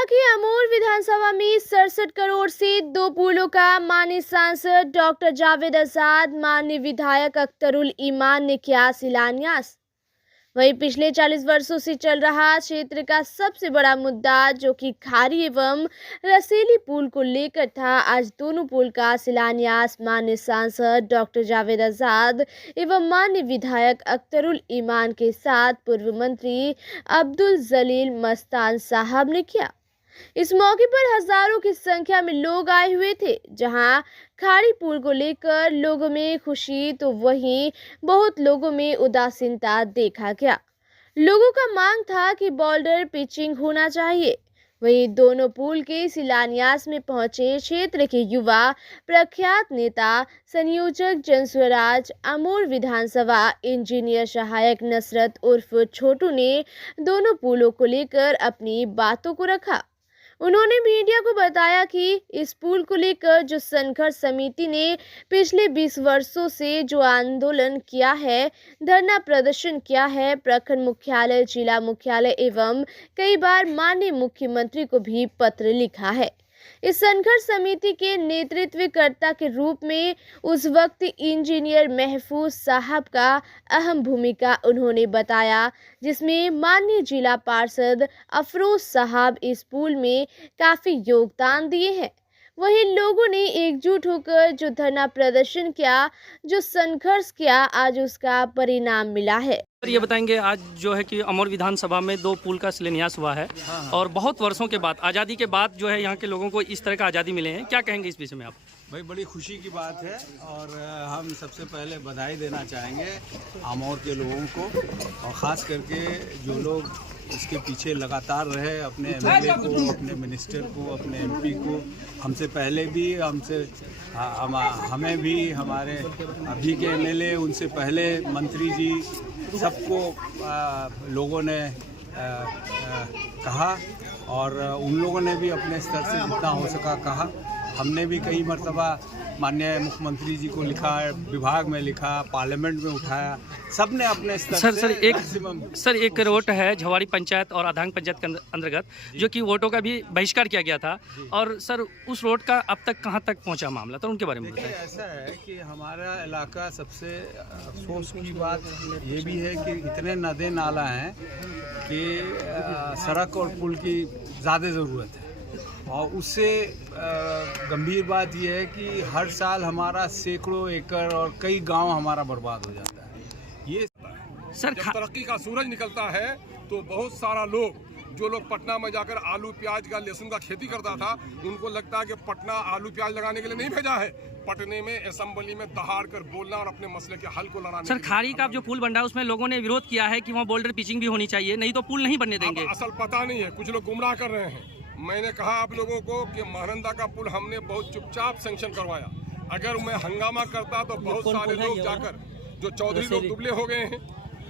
गोंडा की अमूर विधानसभा में 67 करोड़ से 2 पुलों का माननीय सांसद डॉक्टर जावेद आजाद, माननीय विधायक अख्तरुल ईमान ने किया शिलान्यास। वहीं पिछले 40 वर्षों से चल रहा क्षेत्र का सबसे बड़ा मुद्दा जो कि खारी एवं रसेली पुल को लेकर था, आज दोनों पुल का शिलान्यास माननीय सांसद डॉक्टर जावेद आजाद एवं माननीय विधायक अख्तरुल ईमान के साथ पूर्व मंत्री अब्दुल जलील मस्तान साहब ने किया। इस मौके पर हजारों की संख्या में लोग आए हुए थे। जहां खाड़ी पुल को लेकर लोगों में खुशी तो वहीं बहुत लोगों में उदासीनता देखा गया। लोगों का मांग था कि बॉर्डर पिचिंग होना चाहिए। वहीं दोनों पुल के शिलान्यास में पहुंचे क्षेत्र के युवा प्रख्यात नेता संयोजक जनस्वराज अमूर विधानसभा इंजीनियर सहायक नसरत उर्फ छोटू ने दोनों पुलों को लेकर अपनी बातों को रखा। उन्होंने मीडिया को बताया कि इस पुल को लेकर जो संघर्ष समिति ने पिछले 20 वर्षों से जो आंदोलन किया है, धरना प्रदर्शन किया है, प्रखंड मुख्यालय, जिला मुख्यालय एवं कई बार माननीय मुख्यमंत्री को भी पत्र लिखा है। इस संघर्ष समिति के नेतृत्वकर्ता के रूप में उस वक्त इंजीनियर महफूज साहब का अहम भूमिका उन्होंने बताया, जिसमें माननीय जिला पार्षद अफरोज साहब इस पुल में काफी योगदान दिए हैं। वहीं लोगों ने एकजुट होकर जो धरना प्रदर्शन किया, जो संघर्ष किया, आज उसका परिणाम मिला है। ये बताएंगे, आज जो है कि अमर विधानसभा में 2 पुल का शिलान्यास हुआ है। और बहुत वर्षों के बाद, आज़ादी के बाद जो है यहाँ के लोगों को इस तरह का आज़ादी मिले हैं। क्या कहेंगे इस विषय में आप? भाई बड़ी खुशी की बात है और हम सबसे पहले बधाई देना चाहेंगे अमौर के लोगों को, और ख़ास करके जो लोग इसके पीछे लगातार रहे, अपने एमएलए को, अपने मिनिस्टर को, अपने एमपी को, हमसे पहले भी, हमें भी, हमारे अभी के एमएलए, उनसे पहले मंत्री जी, सबको लोगों ने कहा और उन लोगों ने भी अपने स्तर से जितना हो सका कहा। हमने भी कई मरतबा माननीय मुख्यमंत्री जी को लिखा, विभाग में लिखा, पार्लियामेंट में उठाया, सब ने अपने स्तर से एक वोट है झवाड़ी पंचायत और अधांग पंचायत के अंतर्गत, जो कि वोटों का भी बहिष्कार किया गया था। और सर, उस रोड का अब तक कहां तक पहुंचा मामला, तो उनके बारे में बताइए। ऐसा है कि हमारा इलाका, सबसे अफसोस की बात ये भी है कि इतने नदे नाला हैं कि सड़क और पुल की ज़्यादा ज़रूरत है। और उससे गंभीर बात यह है कि हर साल हमारा सैकड़ों एकड़ और कई गांव हमारा बर्बाद हो जाता है। ये सर, जब तरक्की का सूरज निकलता है तो बहुत सारा लोग, जो लोग पटना में जाकर आलू प्याज का, लहसुन का खेती करता था, उनको लगता है कि पटना आलू प्याज लगाने के लिए नहीं भेजा है, पटने में असेंबली में दहाड़ कर बोलना और अपने मसले के हल को लड़ाने। सर, खाड़ी का जो पुल बन रहा है उसमें लोगों ने विरोध किया है कि वहाँ बॉर्डर पिचिंग भी होनी चाहिए, नहीं तो पुल नहीं बनने देंगे। असल पता नहीं है, कुछ लोग गुमराह कर रहे हैं। मैंने कहा आप लोगों को कि महानंदा का पुल हमने बहुत चुपचाप सैंक्शन करवाया। अगर मैं हंगामा करता तो बहुत सारे लोग जाकर, जो चौधरी लोग दुबले हो गए हैं,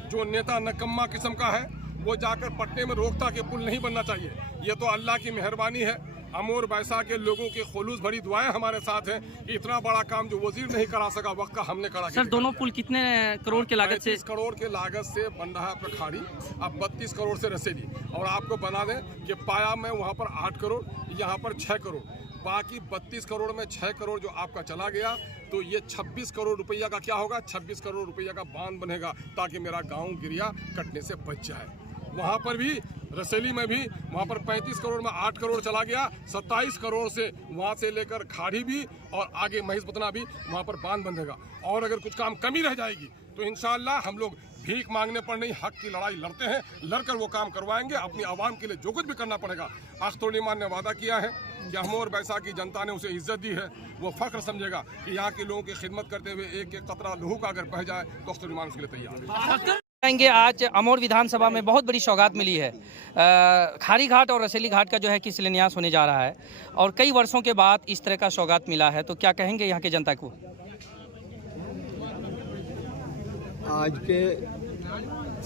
जो नेता नकम्मा किस्म का है, वो जाकर पटने में रोकता कि पुल नहीं बनना चाहिए। ये तो अल्लाह की मेहरबानी है। अमोर बैसा के लोगों की खुलूस भरी दुआएं हमारे साथ हैं कि इतना बड़ा काम जो वजीर नहीं करा सका, वक्त का हमने करा। सर, दोनों पुल कितने करोड़ के लागत से? 35 करोड़ के लागत से बन रहा है खाड़ी, अब 32 करोड़ से रसेली। और आपको बना दें कि पाया में वहाँ पर 8 करोड़, यहाँ पर 6 करोड़, बाकी 32 करोड़ में 6 करोड़ जो आपका चला गया, तो ये 26 करोड़ रुपया का क्या होगा? 26 करोड़ रुपया का बांध बनेगा, ताकि मेरा गाँव गिरिया कटने से बच जाए। वहाँ पर भी, रसेली में भी, वहाँ पर 35 करोड़ में 8 करोड़ चला गया, 27 करोड़ से वहाँ से लेकर खाड़ी भी और आगे महिषपतना भी, वहाँ पर बांध बंधेगा। और अगर कुछ काम कमी रह जाएगी तो इंशाअल्लाह हम लोग भीख मांगने पर नहीं, हक की लड़ाई लड़ते हैं, लड़कर वो काम करवाएंगे। अपनी आवाम के लिए जो कुछ भी करना पड़ेगा। अख्तरुल ईमान ने वादा किया है कि अमोर बैसा की जनता ने उसे इज्जत दी है, वो फख्र समझेगा कि यहाँ के लोगों की खिदमत करते हुए एक एक कतरा लहू का अगर बह जाए तो अख्तरुल ईमान उसके लिए तैयार है। आज अमोर विधानसभा में बहुत बड़ी सौगात मिली है। खारी घाट और रसेली घाट का जो है कि शिलान्यास होने जा रहा है, और कई वर्षों के बाद इस तरह का सौगात मिला है, तो क्या कहेंगे यहाँ की जनता को? आज के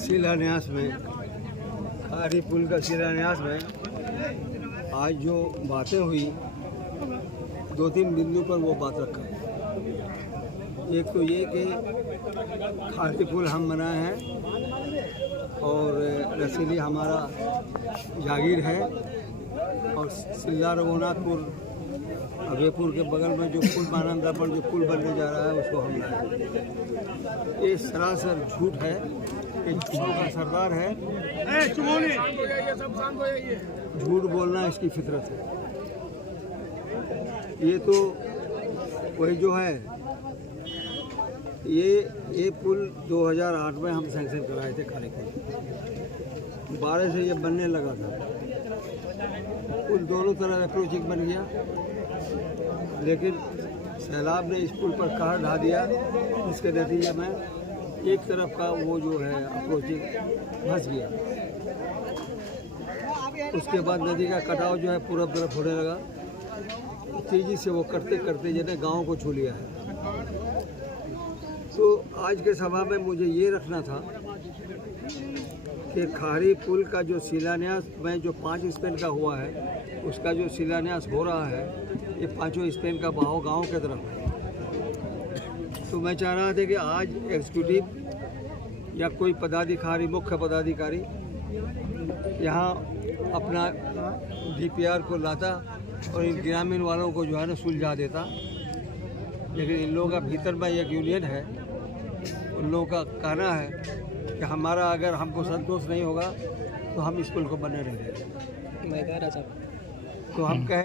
शिलान्यास में, खारी पुल का शिलान्यास में आज जो बातें हुई, 2-3 बिंदु पर वो बात रखा। एक तो ये कि खारी पुल हम बनाए हैं और रसीली हमारा जागीर है, और सिल्ला रघुनाथपुर अभयपुर के बगल में जो पुल मानंदा पर जो पुल बनने जा रहा है उसको हम लाए। ये सरासर झूठ है, ये झूठों का सरदार है। झूठ बोलना इसकी फितरत है। ये तो वही जो है, ये पुल 2008 में हम सैंक्शन कराए थे खाने के। 12 से ये बनने लगा था। पुल दोनों तरफ अप्रोचिंग बन गया, लेकिन सैलाब ने इस पुल पर कहर ढा दिया। इसके नतीजे में एक तरफ का वो जो है अप्रोचिंग फंस गया। उसके बाद नदी का कटाव जो है पूरब तरफ होने लगा। तेजी से वो करते करते जैसे गांव को छू लिया है। तो आज के सभा में मुझे ये रखना था कि खारी पुल का जो शिलान्यास में जो 5 स्पेन का हुआ है, उसका जो शिलान्यास हो रहा है, ये 5 स्पेन का बहाव गांव के तरफ है। तो मैं चाह रहा था कि आज एग्जीक्यूटिव या कोई पदाधिकारी, मुख्य पदाधिकारी यहाँ अपना DPR को लाता और इन ग्रामीण वालों को जो है ना सुलझा देता। लेकिन इन लोगों का भीतर में एक यूनियन है, उन लोगों का कहना है कि हमारा अगर हमको संतोष नहीं होगा तो हम इस पुल को बनने नहीं देंगे। तो हम कहें